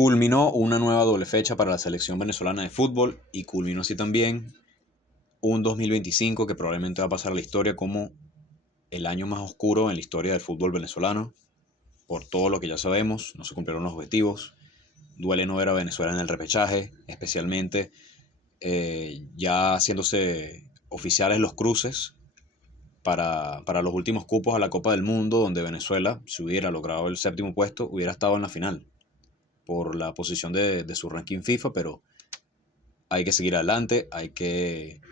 Culminó una nueva doble fecha para la selección venezolana de fútbol y culminó así también un 2025 que probablemente va a pasar a la historia como el año más oscuro en la historia del fútbol venezolano. Por todo lo que ya sabemos, no se cumplieron los objetivos. Duele no ver a Venezuela en el repechaje, especialmente ya haciéndose oficiales los cruces para los últimos cupos a la Copa del Mundo, donde Venezuela, si hubiera logrado el séptimo puesto, hubiera estado en la final por la posición de su ranking FIFA, pero hay que seguir adelante, hay que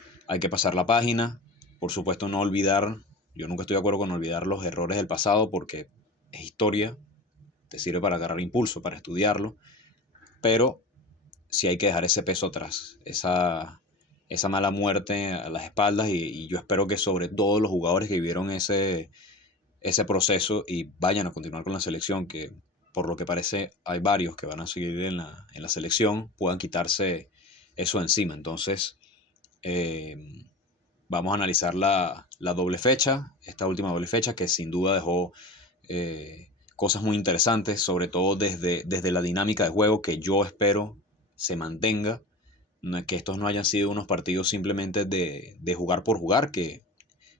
pasar la página. Por supuesto, no olvidar, yo nunca estoy de acuerdo con olvidar los errores del pasado porque es historia, te sirve para agarrar impulso, para estudiarlo, pero sí hay que dejar ese peso atrás, esa mala muerte a las espaldas y yo espero que sobre todo los jugadores que vivieron ese proceso y vayan a continuar con la selección, que por lo que parece hay varios que van a seguir en la selección, puedan quitarse eso encima. Entonces, eh, vamos a analizar la doble fecha, esta última doble fecha que sin duda dejó cosas muy interesantes, sobre todo desde la dinámica de juego que yo espero se mantenga, que estos no hayan sido unos partidos simplemente de jugar por jugar, que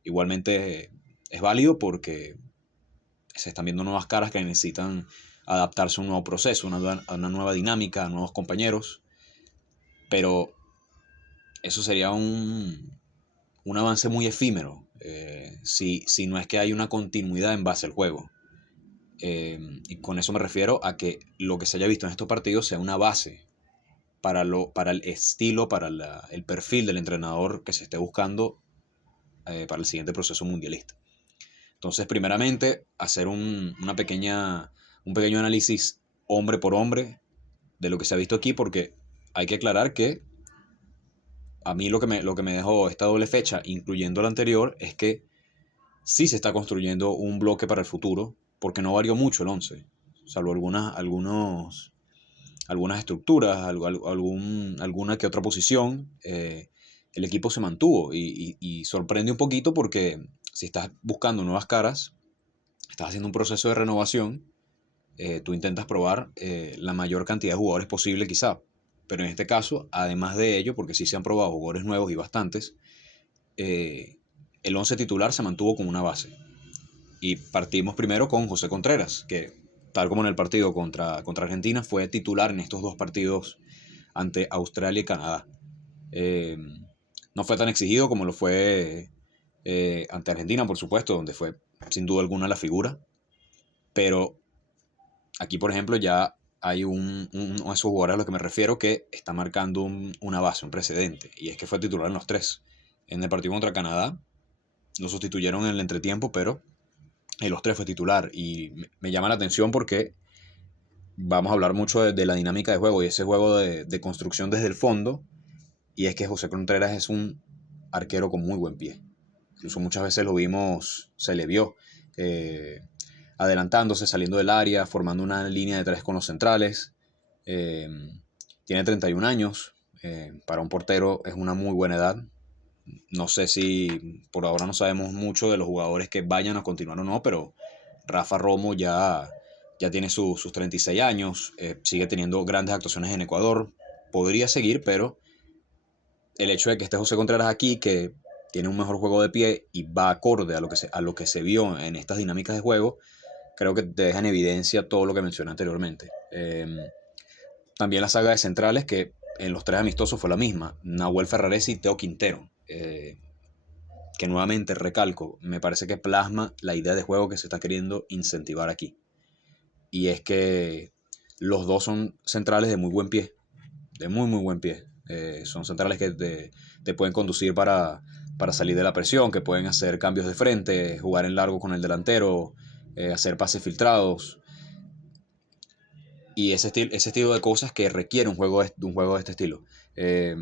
igualmente es válido porque se están viendo nuevas caras que necesitan adaptarse a un nuevo proceso, a una nueva dinámica, a nuevos compañeros, pero eso sería un avance muy efímero si no es que hay una continuidad en base al juego. Y con eso me refiero a que lo que se haya visto en estos partidos sea una base para el estilo, el perfil del entrenador que se esté buscando para el siguiente proceso mundialista. Entonces, primeramente, hacer un pequeño análisis hombre por hombre de lo que se ha visto aquí, porque hay que aclarar que a mí lo que me dejó esta doble fecha, incluyendo la anterior, es que sí se está construyendo un bloque para el futuro, porque no varió mucho el 11, salvo algunas estructuras, alguna que otra posición. El equipo se mantuvo y sorprende un poquito porque si estás buscando nuevas caras, estás haciendo un proceso de renovación, tú intentas probar la mayor cantidad de jugadores posible quizá. Pero en este caso, además de ello, porque sí se han probado jugadores nuevos y bastantes, eh, el 11 titular se mantuvo como una base. Y partimos primero con José Contreras, que tal como en el partido contra Argentina, fue titular en estos dos partidos ante Australia y Canadá. Eh, no fue tan exigido como lo fue ante Argentina, por supuesto, donde fue sin duda alguna la figura. Pero aquí, por ejemplo, ya hay uno de esos jugadores a los que me refiero que está marcando una base, un precedente. Y es que fue titular en los tres. En el partido contra Canadá lo sustituyeron en el entretiempo, pero en los tres fue titular. Y me llama la atención porque vamos a hablar mucho de la dinámica de juego y ese juego de construcción desde el fondo. Y es que José Contreras es un arquero con muy buen pie. Incluso muchas veces lo vimos, se le vio eh, adelantándose, saliendo del área, formando una línea de tres con los centrales. Eh, Tiene 31 años. Para un portero es una muy buena edad. No sé si por ahora no sabemos mucho de los jugadores que vayan a continuar o no, pero Rafa Romo ya tiene sus 36 años, sigue teniendo grandes actuaciones en Ecuador. Podría seguir, pero el hecho de que esté José Contreras aquí, que tiene un mejor juego de pie y va acorde a lo que se vio en estas dinámicas de juego, creo que te deja en evidencia todo lo que mencioné anteriormente. También la saga de centrales, que en los tres amistosos fue la misma, Nahuel Ferraresi y Teo Quintero, que nuevamente recalco, me parece que plasma la idea de juego que se está queriendo incentivar aquí. Y es que los dos son centrales de muy buen pie, de muy, muy buen pie. Son centrales que te pueden conducir para salir de la presión, que pueden hacer cambios de frente, jugar en largo con el delantero, hacer pases filtrados. Y ese estilo de cosas que requiere un juego de este estilo. Eh,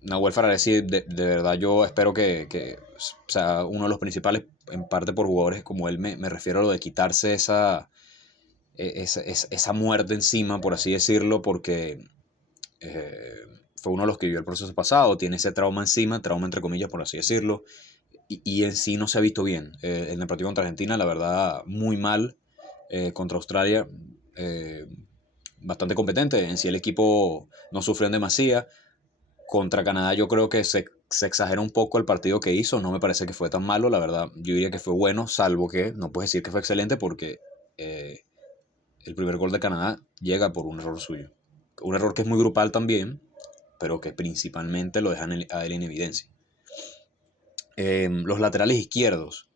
Nahuel Ferraresi, de verdad yo espero que sea uno de los principales, en parte por jugadores como él, me refiero a lo de quitarse esa muerte encima, por así decirlo, porque eh, fue uno de los que vivió el proceso pasado, tiene ese trauma encima, trauma entre comillas, por así decirlo, y en sí no se ha visto bien. En el partido contra Argentina, la verdad, muy mal. Contra Australia, eh, bastante competente. En sí el equipo no sufrió en demasía. Contra Canadá yo creo que se exagera un poco el partido que hizo. No me parece que fue tan malo, la verdad. Yo diría que fue bueno, salvo que no puedes decir que fue excelente porque eh, el primer gol de Canadá llega por un error suyo. Un error que es muy grupal también, pero que principalmente lo dejan a él en evidencia. Los laterales izquierdos.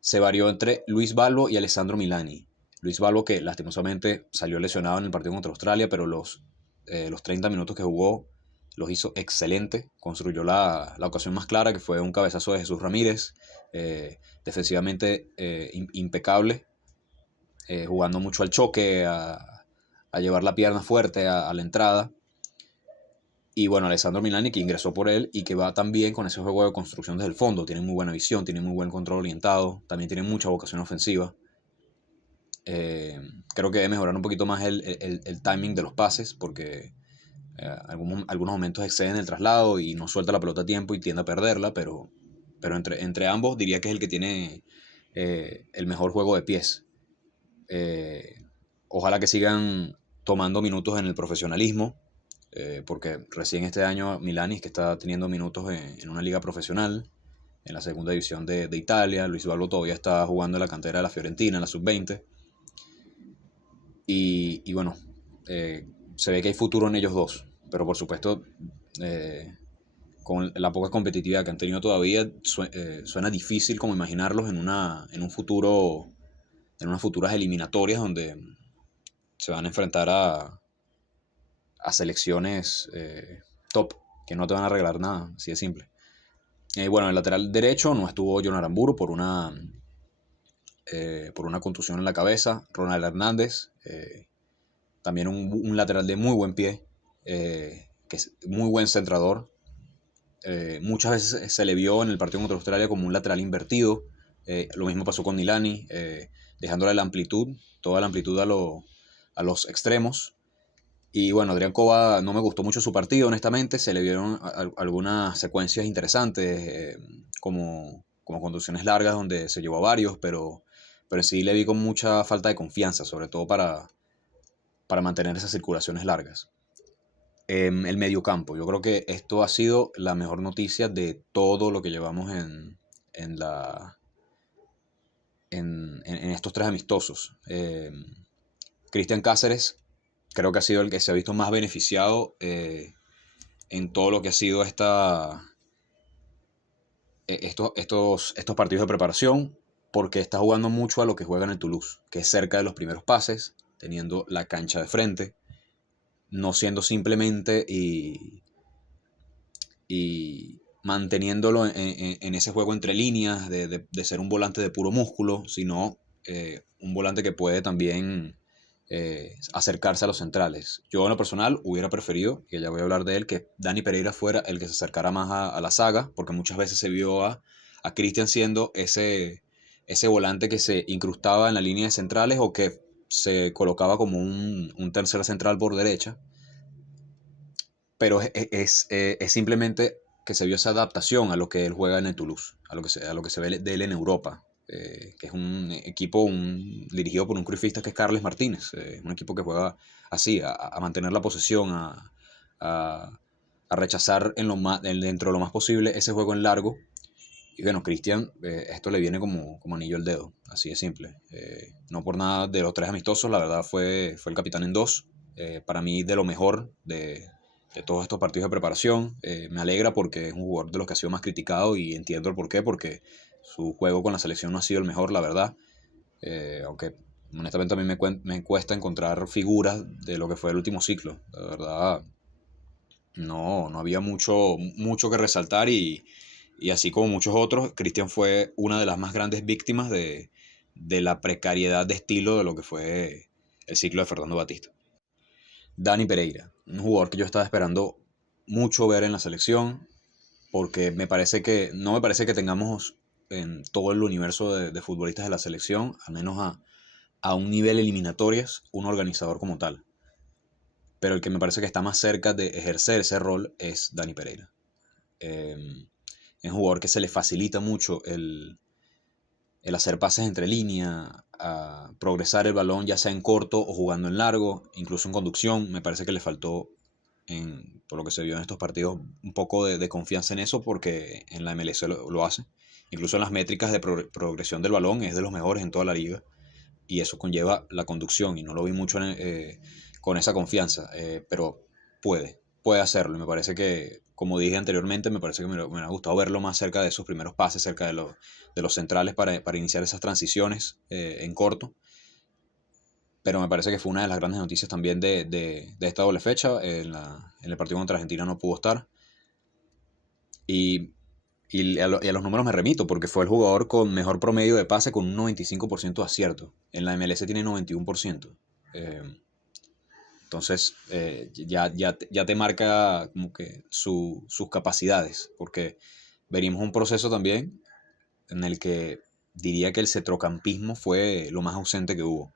Se varió entre Luis Balbo y Alessandro Milani. Luis Balbo, que lastimosamente salió lesionado en el partido contra Australia, pero los 30 minutos que jugó los hizo excelente. Construyó la ocasión más clara, que fue un cabezazo de Jesús Ramírez. Defensivamente impecable, jugando mucho al choque, a llevar la pierna fuerte a la entrada. Y bueno, Alessandro Milani, que ingresó por él y que va también con ese juego de construcción desde el fondo. Tiene muy buena visión, tiene muy buen control orientado, también tiene mucha vocación ofensiva. Creo que debe mejorar un poquito más el timing de los pases porque algunos momentos exceden el traslado y no suelta la pelota a tiempo y tiende a perderla, pero entre ambos diría que es el que tiene el mejor juego de pies. Ojalá que sigan tomando minutos en el profesionalismo, porque recién este año Milani, que está teniendo minutos en una liga profesional, en la segunda división de Italia. Luis Balbo todavía está jugando en la cantera de la Fiorentina, en la sub-20. Y bueno, se ve que hay futuro en ellos dos, pero por supuesto, con la poca competitividad que han tenido todavía, suena difícil como imaginarlos en un futuro, en unas futuras eliminatorias donde se van a enfrentar a selecciones top, que no te van a regalar nada, así de simple. Bueno, en el lateral derecho no estuvo John Aramburu por una contusión en la cabeza. Ronald Hernández, también un lateral de muy buen pie, que es muy buen centrador. Muchas veces se le vio en el partido contra Australia como un lateral invertido. Lo mismo pasó con Milani, dejándole la amplitud, toda la amplitud a los extremos. Y bueno, Adrián Coba no me gustó mucho su partido, honestamente. Se le vieron algunas secuencias interesantes, como conducciones largas donde se llevó a varios, pero sí le vi con mucha falta de confianza, sobre todo para mantener esas circulaciones largas. El mediocampo, yo creo que esto ha sido la mejor noticia de todo lo que llevamos en, la, en estos tres amistosos. Cristian Cáceres creo que ha sido el que se ha visto más beneficiado en todo lo que ha sido estos partidos de preparación, porque está jugando mucho a lo que juega en el Toulouse, que es cerca de los primeros pases, teniendo la cancha de frente, no siendo simplemente y manteniéndolo en ese juego entre líneas, de ser un volante de puro músculo, sino un volante que puede también acercarse a los centrales. Yo en lo personal hubiera preferido, y ya voy a hablar de él, que Dani Pereira fuera el que se acercara más a la saga, porque muchas veces se vio a Cristian siendo ese volante que se incrustaba en la línea de centrales o que se colocaba como un tercer central por derecha, pero es simplemente que se vio esa adaptación a lo que él juega en el Toulouse, a lo que se ve de él en Europa, que es un equipo dirigido por un cruifista que es Carles Martínez, un equipo que juega así, a mantener la posesión, a, a rechazar dentro de lo más posible ese juego en largo. Y bueno, Cristian, esto le viene como anillo al dedo, así de simple. No por nada de los tres amistosos, la verdad fue el capitán en dos. Para mí de lo mejor de todos estos partidos de preparación. Me alegra porque es un jugador de los que ha sido más criticado y entiendo el porqué, porque su juego con la selección no ha sido el mejor, la verdad. Aunque honestamente a mí me cuesta encontrar figuras de lo que fue el último ciclo. La verdad, no había mucho que resaltar y así como muchos otros, Cristian fue una de las más grandes víctimas de la precariedad de estilo de lo que fue el ciclo de Fernando Batista. Dani Pereira, un jugador que yo estaba esperando mucho ver en la selección, porque no me parece que tengamos en todo el universo de futbolistas de la selección, al menos a un nivel eliminatorias, un organizador como tal. Pero el que me parece que está más cerca de ejercer ese rol es Dani Pereira. Es un jugador que se le facilita mucho el hacer pases entre línea, a progresar el balón ya sea en corto o jugando en largo, incluso en conducción. Me parece que le faltó, por lo que se vio en estos partidos, un poco de confianza en eso, porque en la MLS lo hace. Incluso en las métricas de progresión del balón es de los mejores en toda la liga, y eso conlleva la conducción, y no lo vi mucho con esa confianza, pero puede hacerlo. Y me parece que, como dije anteriormente, me parece que me ha gustado verlo más cerca de esos primeros pases, cerca de los centrales para iniciar esas transiciones en corto. Pero me parece que fue una de las grandes noticias también de esta doble fecha. En el partido contra Argentina no pudo estar. Y, y a los números me remito, porque fue el jugador con mejor promedio de pase con un 95% de acierto. En la MLS tiene 91%. Eh, entonces, ya te marca como que sus capacidades, porque venimos un proceso también en el que diría que el centrocampismo fue lo más ausente que hubo.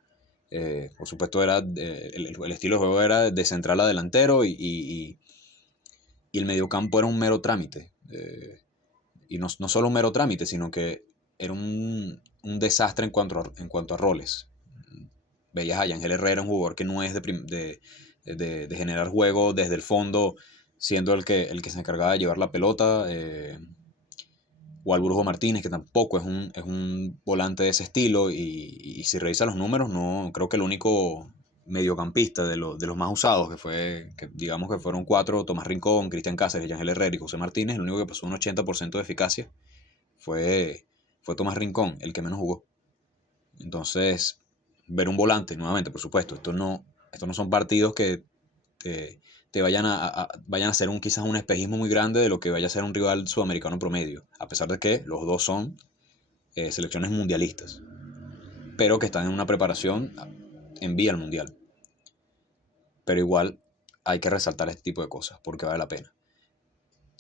Por supuesto, el estilo de juego era de central a delantero, y el mediocampo era un mero trámite. Y no solo un mero trámite, sino que era un desastre en cuanto a roles. Veías a Yangel Herrera, un jugador que no es de generar juego desde el fondo, siendo el que se encargaba de llevar la pelota. O al Brujo Martínez, que tampoco es un volante de ese estilo. Y si revisas los números, no creo que el único mediocampista de los más usados, que digamos que fueron cuatro: Tomás Rincón, Cristian Cáceres, Yangel Herrera y José Martínez, el único que pasó un 80% de eficacia fue, fue Tomás Rincón, el que menos jugó. Entonces, ver un volante, nuevamente, por supuesto, estos no son partidos que te, te vayan a hacer quizás un espejismo muy grande de lo que vaya a ser un rival sudamericano promedio, a pesar de que los dos son selecciones mundialistas, pero que están en una preparación en vía al mundial. Pero igual hay que resaltar este tipo de cosas porque vale la pena.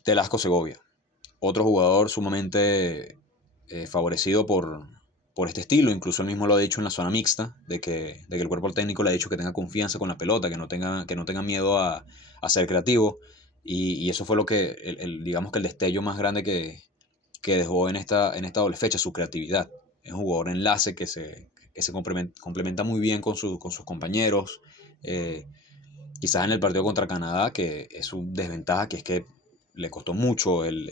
Telasco Segovia, otro jugador sumamente favorecido por este estilo. Incluso él mismo lo ha dicho en la zona mixta, de que el cuerpo técnico le ha dicho que tenga confianza con la pelota, que no tenga miedo a ser creativo. Y eso fue lo que, digamos que el destello más grande que dejó en esta doble fecha, su creatividad. Es un jugador enlace que se complementa muy bien con sus compañeros. Eh, Quizás en el partido contra Canadá, que es su desventaja, que es que le costó mucho el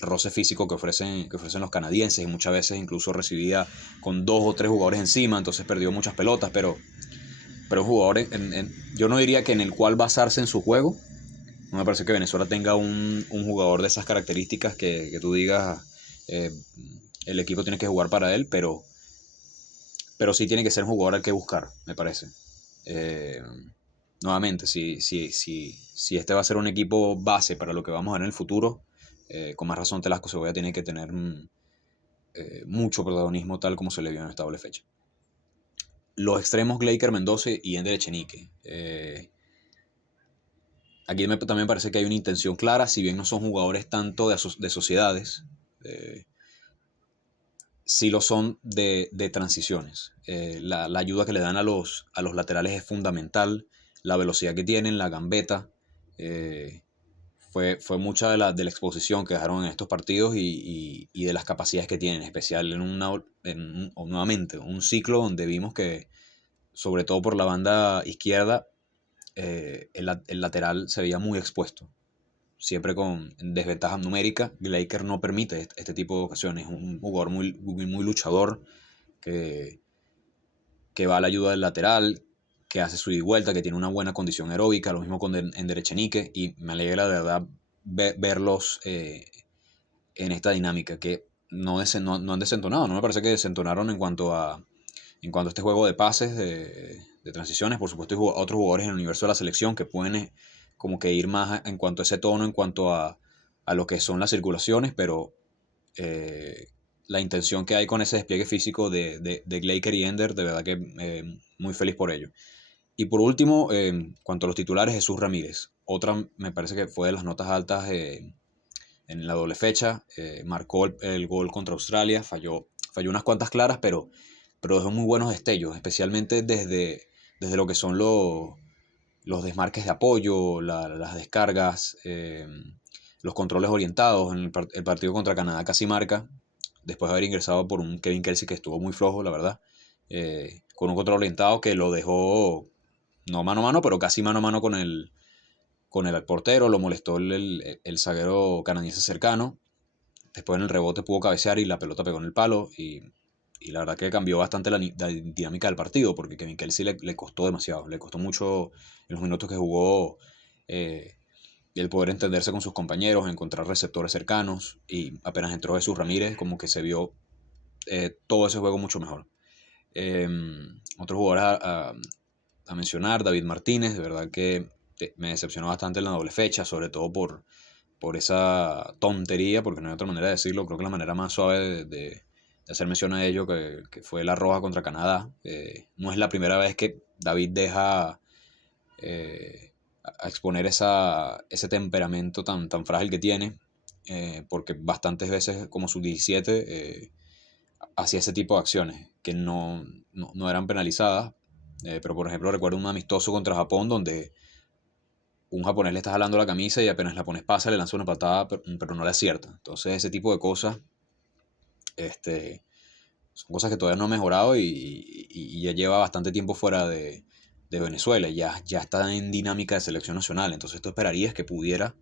roce físico que ofrecen los canadienses, y muchas veces incluso recibía con dos o tres jugadores encima, entonces perdió muchas pelotas. Pero un jugador, yo no diría que en el cual basarse en su juego. No me parece que Venezuela tenga un jugador de esas características que tú digas, eh, el equipo tiene que jugar para él, pero sí tiene que ser un jugador al que buscar, me parece. Eh, Nuevamente, si este va a ser un equipo base para lo que vamos a ver en el futuro, con más razón Telasco Segovia tiene que tener mucho protagonismo, tal como se le vio en esta doble fecha. Los extremos Gleiker Mendoza y Ender Echenique. Aquí también parece que hay una intención clara, si bien no son jugadores tanto de sociedades, eh, sí lo son de transiciones. La ayuda que le dan a los laterales es fundamental. La velocidad que tienen, la gambeta, fue mucha de la exposición que dejaron en estos partidos, y de las capacidades que tienen, en especial nuevamente, un ciclo donde vimos que, sobre todo por la banda izquierda, el lateral se veía muy expuesto, siempre con desventaja numérica. Laker no permite este tipo de ocasiones. Es un jugador muy, muy, muy luchador, que, que va a la ayuda del lateral, que hace su ida y vuelta, que tiene una buena condición aeróbica, lo mismo con Ender Echenique, y me alegra de verdad verlos en esta dinámica, que no han desentonado. No me parece que desentonaron en cuanto a este juego de pases, de transiciones. Por supuesto, hay otros jugadores en el universo de la selección que pueden como que ir más en cuanto a ese tono, en cuanto a lo que son las circulaciones, pero eh, la intención que hay con ese despliegue físico de Glaker y Ender, de verdad que muy feliz por ello. Y por último, en cuanto a los titulares, Jesús Ramírez. Otra, me parece que fue de las notas altas en la doble fecha. Marcó el gol contra Australia, falló unas cuantas claras, pero dejó muy buenos destellos, especialmente desde lo que son los desmarques de apoyo, las descargas, los controles orientados. En el partido contra Canadá casi marca, después de haber ingresado por un Kevin Kelsey que estuvo muy flojo, la verdad, con un control orientado que lo dejó, no mano a mano, pero casi mano a mano con el portero, lo molestó el zaguero canadiense cercano. Después en el rebote pudo cabecear y la pelota pegó en el palo y la verdad que cambió bastante la dinámica del partido porque Kevin Kelsey le costó demasiado, le costó mucho en los minutos que jugó el poder entenderse con sus compañeros, encontrar receptores cercanos y apenas entró Jesús Ramírez como que se vio todo ese juego mucho mejor. Otros jugadores a mencionar, David Martínez, de verdad que me decepcionó bastante en la doble fecha, sobre todo por esa tontería, porque no hay otra manera de decirlo, creo que la manera más suave de hacer mención a ello, que fue la roja contra Canadá. No es la primera vez que David deja a exponer ese temperamento tan frágil que tiene, porque bastantes veces como sub-17 hacía ese tipo de acciones que no eran penalizadas. Pero por ejemplo recuerdo un amistoso contra Japón donde un japonés le está jalando la camisa y apenas la japonés pasa le lanza una patada pero no le acierta. Entonces ese tipo de cosas este, son cosas que todavía no han mejorado y ya lleva bastante tiempo fuera de Venezuela. Ya está en dinámica de selección nacional. Entonces tú esperarías que pudiera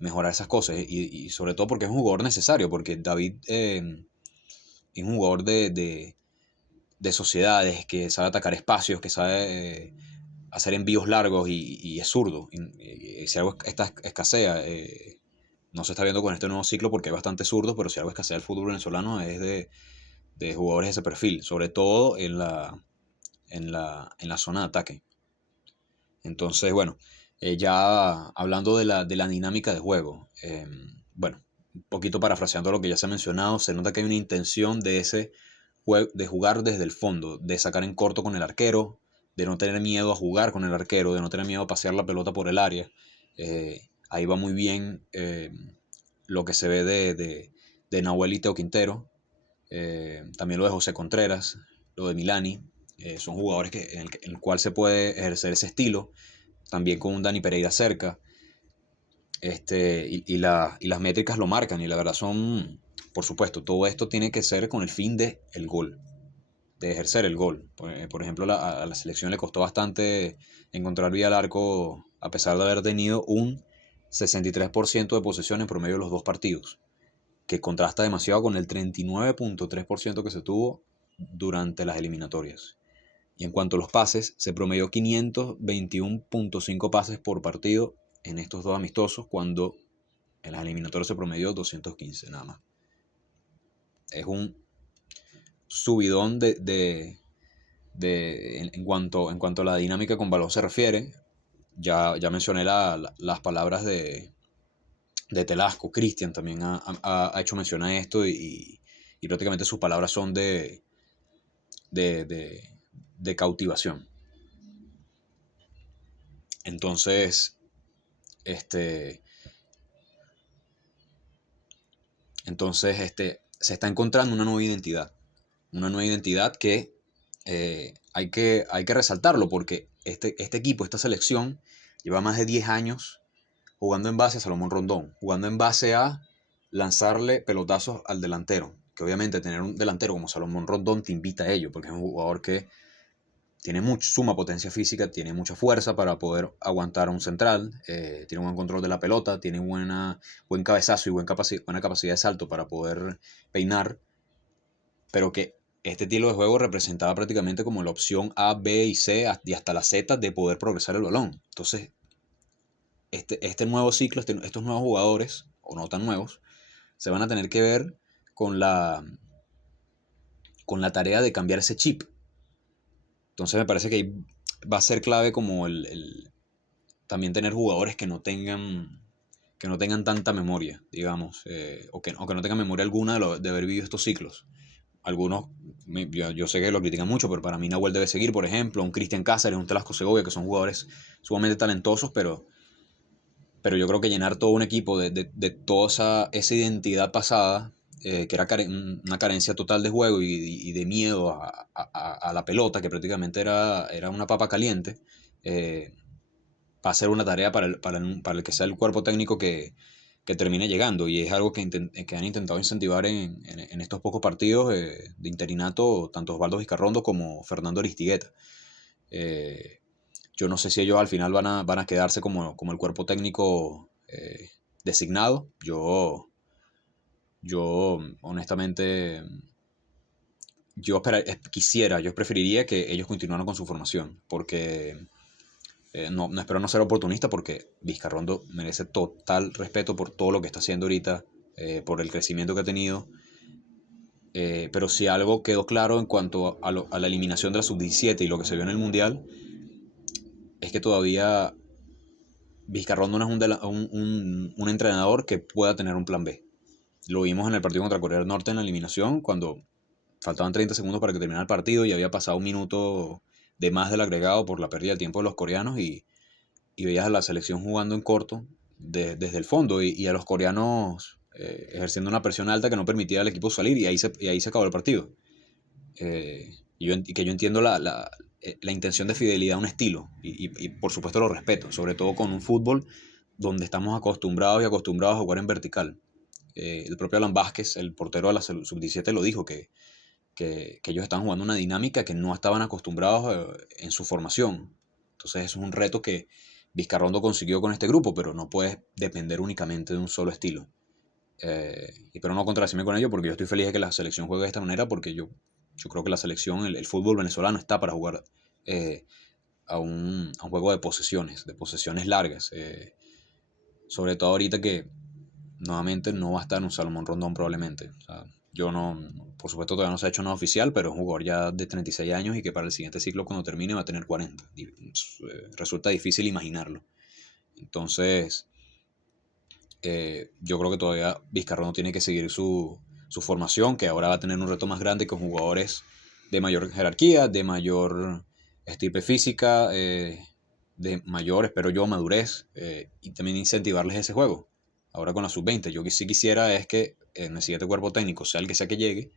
mejorar esas cosas. Y sobre todo porque es un jugador necesario, porque David es un jugador de sociedades, que sabe atacar espacios, que sabe hacer envíos largos y es zurdo. Y si algo escasea, no se está viendo con este nuevo ciclo porque hay bastante zurdos, pero si algo escasea el fútbol venezolano es de jugadores de ese perfil, sobre todo en la zona de ataque. Entonces, bueno, ya hablando de la dinámica de juego, bueno, un poquito parafraseando lo que ya se ha mencionado, se nota que hay una intención de jugar desde el fondo, de sacar en corto con el arquero, de no tener miedo a jugar con el arquero, de no tener miedo a pasear la pelota por el área. Ahí va muy bien lo que se ve de Nahuel y Teo Quintero, también lo de José Contreras, lo de Milani. Son jugadores en el cual se puede ejercer ese estilo, también con un Dani Pereira cerca. Y las métricas lo marcan y la verdad son, por supuesto, todo esto tiene que ser con el fin de el gol, de ejercer el gol. Por ejemplo, a la selección le costó bastante encontrar vía al arco a pesar de haber tenido un 63% de posesión en promedio de los dos partidos, que contrasta demasiado con el 39.3% que se tuvo durante las eliminatorias. Y en cuanto a los pases, se promedió 521.5 pases por partido en estos dos amistosos, cuando en las eliminatorias se promedió 215 nada más. Es un subidón en cuanto a la dinámica con balón se refiere. Ya mencioné las palabras de Telasco. Cristian también ha hecho mención a esto y prácticamente sus palabras son de cautivación. Entonces, se está encontrando una nueva identidad. Una nueva identidad que hay que resaltarlo porque este equipo, esta selección, lleva más de 10 años jugando en base a Salomón Rondón, jugando en base a lanzarle pelotazos al delantero. Que obviamente tener un delantero como Salomón Rondón te invita a ello, porque es un jugador que tiene suma potencia física, tiene mucha fuerza para poder aguantar a un central, tiene un buen control de la pelota, tiene buen cabezazo y buena capacidad de salto para poder peinar, pero que este estilo de juego representaba prácticamente como la opción A, B y C y hasta la Z de poder progresar el balón. Entonces, este nuevo ciclo, estos nuevos jugadores, o no tan nuevos, se van a tener que ver con la tarea de cambiar ese chip. Entonces me parece que ahí va a ser clave como también tener jugadores que no tengan tanta memoria, digamos, o que no tengan memoria alguna de haber vivido estos ciclos. Algunos, yo sé que lo critican mucho, pero para mí Nahuel debe seguir, por ejemplo, un Cristian Cáceres, un Telasco Segovia, que son jugadores sumamente talentosos, pero yo creo que llenar todo un equipo de toda esa identidad pasada, que era una carencia total de juego y de miedo a la pelota, que prácticamente era una papa caliente, va a ser una tarea para el que sea el cuerpo técnico que termine llegando. Y es algo que han intentado incentivar en estos pocos partidos de interinato, tanto Osvaldo Vizcarrondo como Fernando Aristigueta. Eh, yo no sé si ellos al final van a quedarse como el cuerpo técnico designado. Yo honestamente, yo preferiría que ellos continuaran con su formación, porque no espero no ser oportunista, porque Vizcarrondo merece total respeto por todo lo que está haciendo ahorita, por el crecimiento que ha tenido. Pero si algo quedó claro en cuanto a la eliminación de la sub-17 y lo que se vio en el Mundial, es que todavía Vizcarrondo no es un entrenador que pueda tener un plan B. Lo vimos en el partido contra Corea del Norte en la eliminación, cuando faltaban 30 segundos para que terminara el partido y había pasado un minuto de más del agregado por la pérdida de tiempo de los coreanos, y veías a la selección jugando en corto desde el fondo, y a los coreanos ejerciendo una presión alta que no permitía al equipo salir, y ahí se acabó el partido. Y que yo entiendo la intención de fidelidad a un estilo, y por supuesto lo respeto, sobre todo con un fútbol donde estamos acostumbrados a jugar en vertical. El propio Alan Vázquez, el portero de la sub-17, lo dijo, que ellos estaban jugando una dinámica que no estaban acostumbrados en su formación. Entonces eso es un reto que Vizcarrondo consiguió con este grupo, pero no puedes depender únicamente de un solo estilo. Y pero no contradecirme con ello, porque yo estoy feliz de que la selección juegue de esta manera, porque yo creo que la selección, el fútbol venezolano está para jugar eh, a un juego de posesiones largas. Sobre todo ahorita que nuevamente no va a estar un Salomón Rondón probablemente. O sea, yo no, por supuesto todavía no se ha hecho nada oficial, pero es un jugador ya de 36 años y que para el siguiente ciclo cuando termine va a tener 40. Resulta difícil imaginarlo. Entonces, yo creo que todavía Vizcarrondo tiene que seguir su formación, que ahora va a tener un reto más grande con jugadores de mayor jerarquía, de mayor estirpe física, de mayor, espero yo, madurez, y también incentivarles ese juego. Ahora con la sub-20, yo sí quisiera es que en el siguiente cuerpo técnico, sea el que sea que llegue,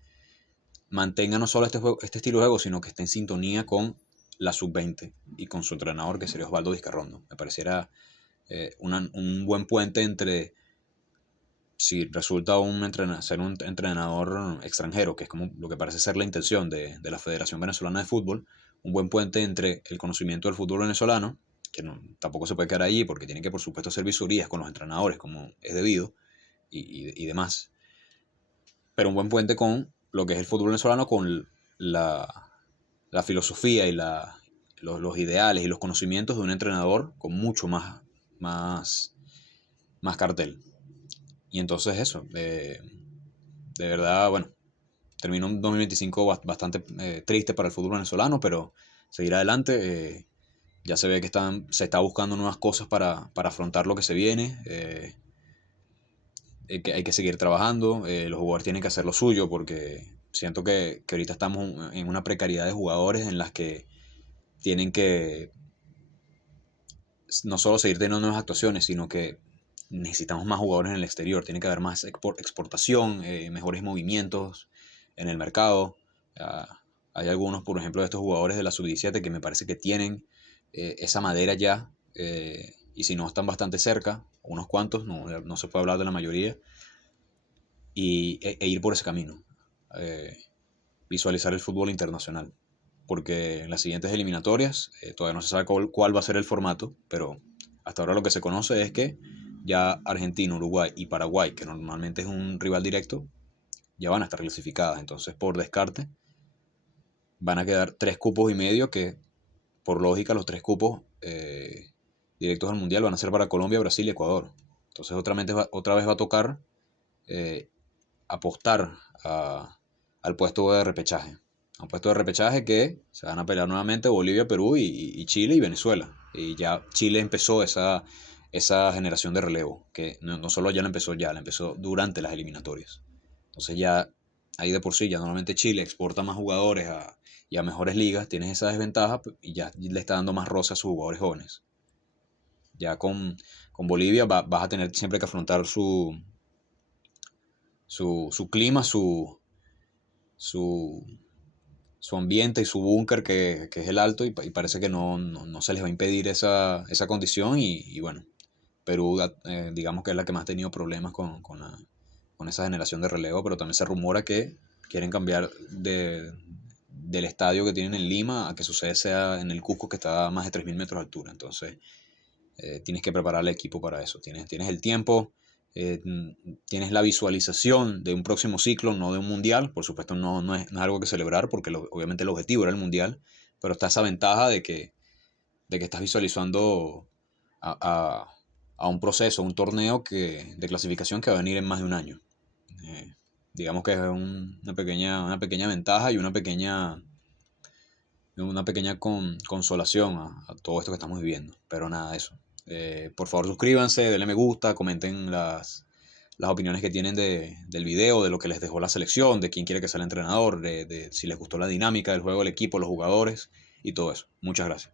mantenga no solo este estilo de juego, sino que esté en sintonía con la sub-20 y con su entrenador, que sería Osvaldo Vizcarrondo. Me pareciera un buen puente entre, si resulta ser un entrenador extranjero, que es como lo que parece ser la intención de la Federación Venezolana de Fútbol, un buen puente entre el conocimiento del fútbol venezolano, que tampoco se puede quedar allí porque tiene que por supuesto hacer visorías con los entrenadores como es debido, y demás, pero un buen puente con lo que es el fútbol venezolano, con la filosofía y los ideales y los conocimientos de un entrenador con mucho más, más cartel. Y entonces eso, de verdad, bueno, terminó un 2025 bastante triste para el fútbol venezolano, pero seguir adelante. Ya se ve que se está buscando nuevas cosas para afrontar lo que se viene. Que hay que seguir trabajando. Los jugadores tienen que hacer lo suyo, porque siento que ahorita estamos en una precariedad de jugadores en las que tienen que no solo seguir teniendo nuevas actuaciones, sino que necesitamos más jugadores en el exterior. Tiene que haber más exportación, mejores movimientos en el mercado. Uh, Hay algunos, por ejemplo, de estos jugadores de la sub-17 que me parece que tienen esa madera ya, y si no están bastante cerca, unos cuantos, no se puede hablar de la mayoría, e ir por ese camino. Visualizar el fútbol internacional. Porque en las siguientes eliminatorias todavía no se sabe cuál va a ser el formato, pero hasta ahora lo que se conoce es que ya Argentina, Uruguay y Paraguay, que normalmente es un rival directo, ya van a estar clasificadas. Entonces, por descarte, van a quedar 3 cupos y medio, que por lógica los 3 cupos directos al Mundial van a ser para Colombia, Brasil y Ecuador. Entonces, otra vez va a tocar apostar al puesto de repechaje. A un puesto de repechaje que se van a pelear nuevamente Bolivia, Perú y Chile y Venezuela. Y ya Chile empezó esa generación de relevo, que no solo ya la empezó durante las eliminatorias. Entonces ya ahí de por sí, ya normalmente Chile exporta más jugadores y a mejores ligas, tienes esa desventaja y ya le está dando más roce a sus jugadores jóvenes. Ya con Bolivia vas a tener siempre que afrontar su clima, su, su ambiente y su búnker, que es el alto, y parece que no se les va a impedir esa condición, y bueno, Perú, digamos que es la que más ha tenido problemas con esa generación de relevo, pero también se rumora que quieren cambiar del estadio que tienen en Lima a que su sede sea en el Cusco, que está a más de 3.000 metros de altura. Entonces, tienes que preparar el equipo para eso. Tienes el tiempo, eh, tienes la visualización de un próximo ciclo, no de un mundial. Por supuesto, no es algo que celebrar, porque obviamente el objetivo era el mundial, pero está esa ventaja de que estás visualizando a, a- a un proceso, un torneo de clasificación que va a venir en más de un año. Eh, digamos que es una pequeña ventaja y una pequeña consolación a todo esto que estamos viviendo. Pero nada, eso. Por favor, suscríbanse, denle me gusta, comenten las opiniones que tienen del video, de lo que les dejó la selección, de quién quiere que sea el entrenador, de si les gustó la dinámica del juego, el equipo, los jugadores y todo eso. Muchas gracias.